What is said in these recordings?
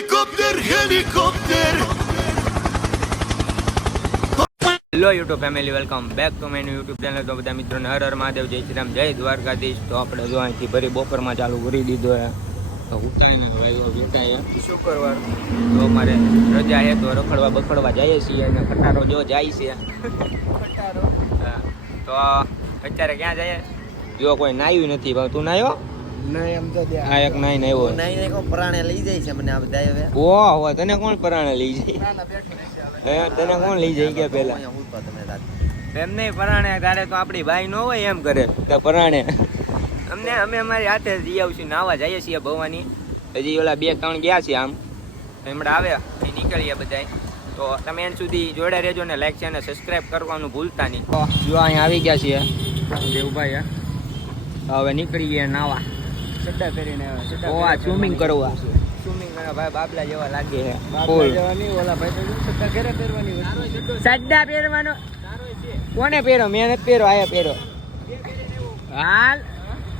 Helicopter hello YouTube family, welcome back to my YouTube channel. તો બધા મિત્રોને હર હર મહાદેવ, જય શ્રી રામ, જય દ્વારકાધીશ. તો આપણે જો અહીંથી ભરી બપોરમાં ચાલુ કરી દીધો હે. તો ઉતારીને બેઠા હે શુક્રવાર, તો અમારે રજા હે તો રખડવા બખડવા જઈએ છીએ અને ખટારો જો જાય છે ખટારો. તો અત્યારે ક્યાં જઈએ? જો કોઈ નાયું નથી. ભાવ તું નાયો? નહીં એમ તો આ એક નાઈ આવ્યો. નહીં કો પરાણે લઈ જાય છે મને આ બધા હવે. ઓહો, તને કોણ પરાણે લઈ જાય? હે, તને કોણ લઈ જાય કે પેલા? એમ નહીં, પરાણે તારે તો આપણી ભાઈ ન હોય એમ કરે તો પરાણે અમે અમારી હાથે જઈ આવશું, નાવા જઈએ છીએ ભવાની. હજી ઓલા 2-3 ગયા છે આમ, હમણાં આવે એ નીકળીએ બધા. તો તમે એન સુધી જોડે રહેજો ને લાઈક છે અને સબસ્ક્રાઈબ કરવાનું ભૂલતા નહીં. જો અહીંયા આવી ગયા છીએ દેવભાઈ. હવે નીકળીએ નાવા. સટ્ટા કરીને સ્વિમિંગ કરવા. સ્વિમિંગ કરવા ભાઈ બાબલા જેવા લાગે છે. ઓલા ભાઈ તો સટ્ટા ઘરે પહેરવાની સટ્ટા પહેરવાનો કોને પહેરો? મેં નથી પહેરો, આયા પહેરો. હાલ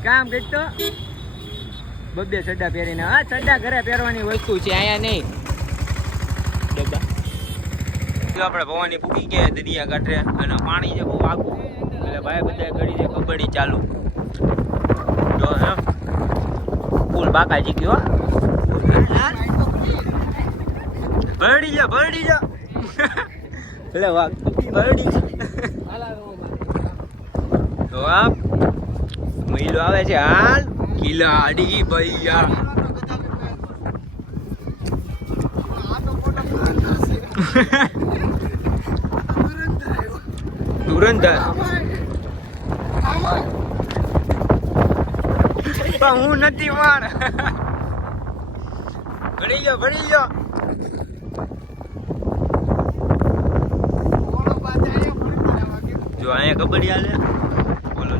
કામ કરતો બબ્બે સટ્ટા પહેરીને. હા, સટ્ટા ઘરે પહેરવાની વસ્તુ છે, આયા નહીં. ડબ્બા જો આપણે ભવાની પૂકી ગયા દરિયા કાંઠે અને પાણી છે બહુ આખું, એટલે ભાઈ બધા ઘડી છે કબડ્ડી ચાલુ. જો હે ફૂલ બાકાજી ગયો. ભરડી જા એટલે વાગ ભરડી જા. તો આ મહિલો આવે છે. હાલ કિલાડી ભૈયા. ધુરંધર પણ હું નથી માર. ભરી ગયો જો અહીંયા કબડ્ડી હાલે. બોલો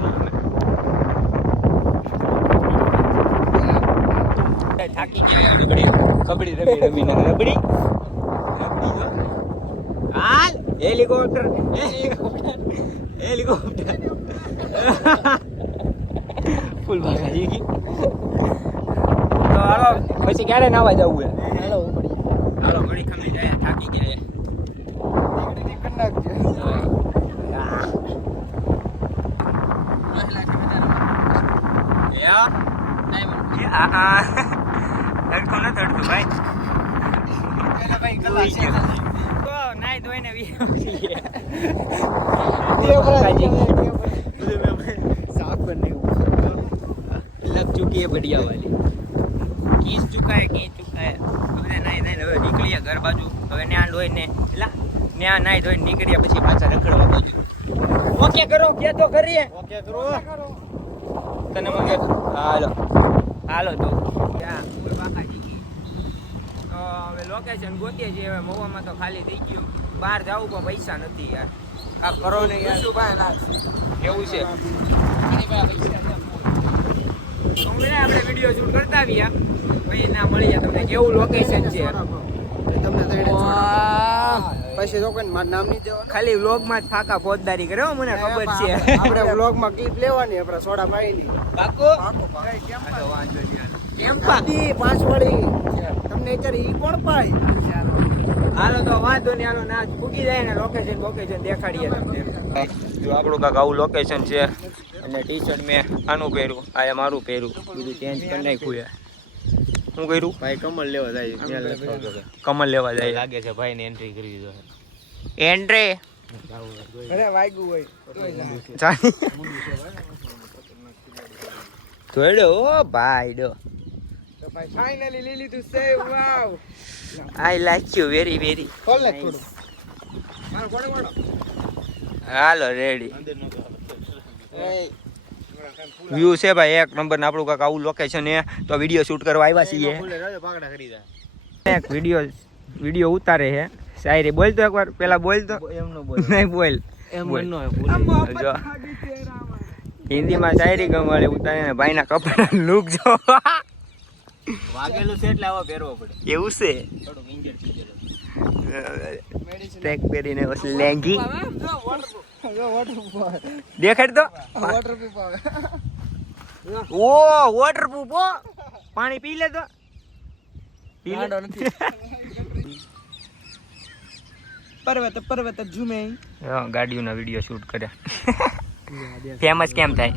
થાકી ગયા કબડ્ડી રમીને. રબડી જો હાલ હેલિકોપ્ટર ફૂલ ભાગાજી ગઈ. તો હાલો પછી ક્યારે નાવા જવું હે? હાલો ઘડી ખમી જાય, થાકી ગયા. તડતું ભાઈ નાઈ ધોઈને लग चुकी है बढ़िया वाली. खींच चुका है. હવે નાઈ ધોઈને હવે નીકળીએ ઘર બાજુ. હવે ન્યા ધોઈને ન્યા નાઈ ધોઈને નીકળીએ પછી પાછા રખડવા બાજુ. ઓકે કરો કે તો કરીએ. ઓકે કરો તને મગે. હાલો તો ત્યાં ફૂલ બાકાજી ગઈ. તો હવે લોકેશન ગોતીએ છીએ. હવે મવામાં તો ખાલી થઈ ગયું. બહાર જવું પણ પૈસા નથી યાર. આ કરો ને યાર. એવું છે. આપણે વિડીયો શૂટ કરતા આવ્યા પછી ના મળી જાય તમને કેવું લોકેશન છે. પછી તો કોઈ મારું નામ નહીં દેવાનું. ખાલી વ્લોગમાં જ ફાકા ફોજદારી કરે હો, મને ખબર છે. આપણે વ્લોગમાં ક્લિપ લેવાની આપણે સોડા પાઈની. પાકો કેમ્પા 5 વાળી તમને અત્યારે ઈ કોણ પાય? હાલો તો વાંધો નહીં. હાલો ના ફૂકી જાય ને લોકેશન દેખાડીએ તમને. જો આપણું કાંક આવું લોકેશન છે અને ટી શર્ટ મેં આનું પહેર્યું, આ મારું પહેર્યું, બધું ચેન્જ કરી નાખ્યું. શું કર્યું ભાઈ? કમલ લેવા જાય. કમલ લેવા જાય લાગે છે ભાઈ ને એન્ટ્રી કરી દીધો. એન્ટ્રી અરે વાગ્યું હોય થોડો ઓ ભાઈ ડો. તો ભાઈ ફાઇનલી લઈ લીધું છે. Wow, I like you very very. ખોલ લે થોડું. મારો કોડો હાલો રેડી. વ્યૂ છે ભાઈ એક નંબર ને. આપણું કાંક આવું લોકેશન છે તો વિડીયો શૂટ કરવા આવ્યા છીએ. એક વિડીયો ઉતારે છે. શાયરી બોલતો એકવાર પેલા બોલતો. એમનો બોલ નહીં બોલ. જો હિન્દીમાં શાયરી ગમાડે ઉતારીને ભાઈના કપડા લુક જો વાગેલું છે એટલે આવા પહેરવો પડે. એવું છે. થોડુંક ઇન્જર ટ્રેક પહેરીને લેંગી દેખાડ તો. ઓ વોટરપ્રૂફ. પાણી પી લે તો. ગાંડો નથી. પર્વત પર્વત ઝૂમે. ગાડીઓના વિડીયો શૂટ કર્યા. ફેમસ કેમ થાય?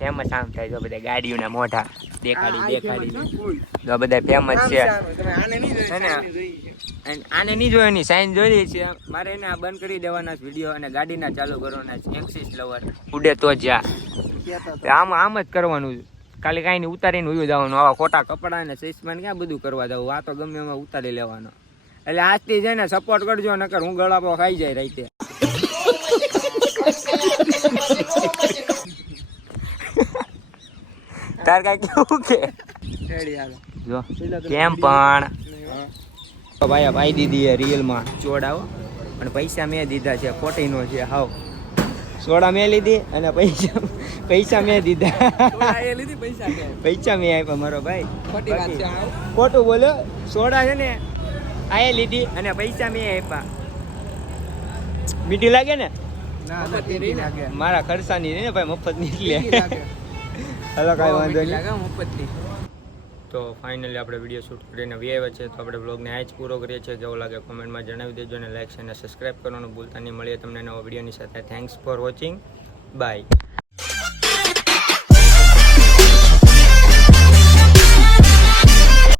ફેમસ આમ થાય જો બધા ગાડીઓના મોઢા દેખાડી જો બધા ફેમસ છે. આને નહીં જોવાની સાઈન જોઈ છે મારે એને આ બંધ કરી દેવાના વિડીયો અને ગાડીના ચાલુ કરવાના છે. એક્સિસ લવર ઉડે તો જા આમ જ કરવાનું. ખાલી કાંઈ નહીં ઉતારીને ઉયું જવાનું. આવા ખોટા કપડા ને ચશ્મા ક્યાં બધું કરવા જવું. આ તો ગમે એમાં ઉતારી લેવાનો. એટલે આજથી જઈને સપોર્ટ કરજો નકર હું ગળાપો ખાઈ જાય રાઈતે. તાર કાંઈ કેવું કે જો કેમ પણ ભાઈ ભાઈ દીધી રિયલમાં ચોડાવો અને પૈસા મેં દીધા છે. ખોટીનો છે હાવ. સોડા મેં લીધી અને પૈસા મેં દીધા. પૈસા મેં આપ્યા મારો ભાઈ. ખોટું બોલ્યો. સોડા છે ને આ લીધી અને પૈસા મેં આપ્યા. મીઠી લાગે ને? મારા ખર્ચાની ને ભાઈ મફત ની લે. હલો કાંઈ વાંધો નહીં. તો ફાઇનલી આપણે વિડીયો શૂટ કરીને આવ્યા છે. તો આપણે બ્લોગને આ જ પૂરો કરીએ છીએ. કેવો લાગે કોમેન્ટમાં જણાવી દેજો અને લાઈક અને સબસ્ક્રાઈબ કરવાનું ભૂલતા નહીં. મળીએ તમને નવા વિડીયોની સાથે. Thanks for watching. બાય.